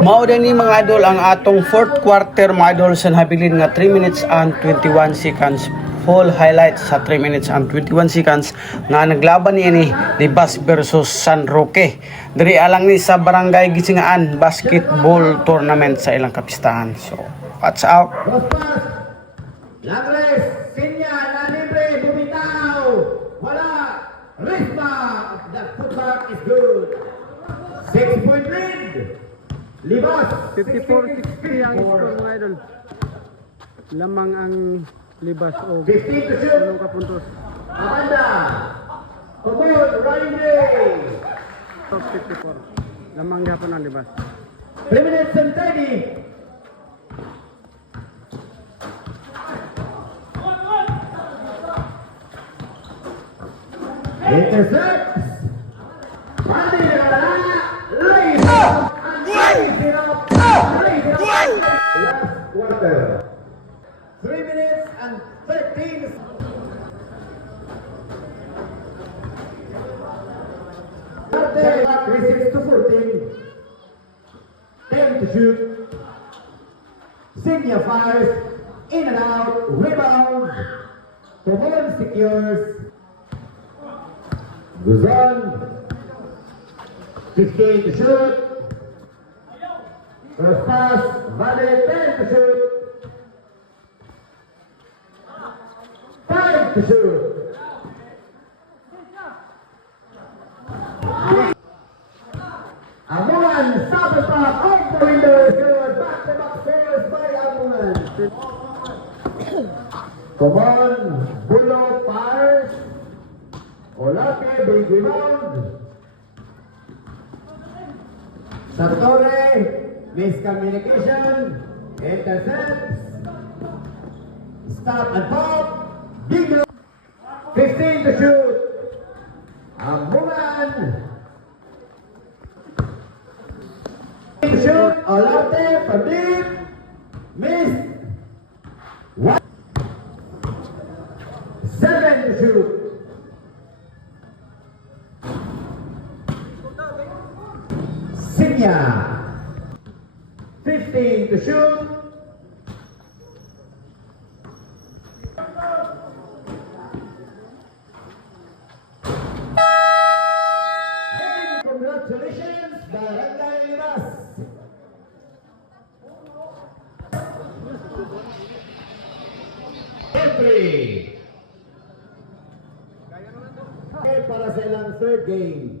Mao din ni mga idol ang atong fourth quarter mga idol sa habilin nga 3 minutes and 21 seconds. Full highlights sa 3 minutes and 21 seconds nga naglaban ni Libas versus San Roque. Diri alang ni sa Barangay Gisingaan Basketball Tournament sa ilang kapistahan. So, watch out. Lagres, Sinya, na libre, bumitaw. Wala. Risma. The footwork is good. 6-point lead. Libas. 54-60 ang score mga idol. Lamang ang Libas o 15 to shoot. tulong ka puntos. Amanda. Pumul, running day. Top 54. Lamang gapon ang Libas. 3 minutes and 30. Intercepts. Running it up. Lays it up. Lays it up. Lays it up. Last quarter. 3 minutes and 13. After 36 to 14. 10 to shoot. Signia fires. In and out. Rebound. Tumon secures. Guzon. 15 to shoot. First pass. Vale 10 to shoot. 5 to shoot. Amungan, sabi pa, off the window is good. Back-to-back scores by Amungan. Come on, Bulo fires. Olate, big rebound. Sartore, miscommunication. Intercepts. Stop and pop. Big move. 15 to shoot. Amungan. Shoot. Olate from deep. Missed. 7 to shoot. Signia. 15 to shoot. Congratulations, Barangay Libas. Entry. Para sa ilang third game.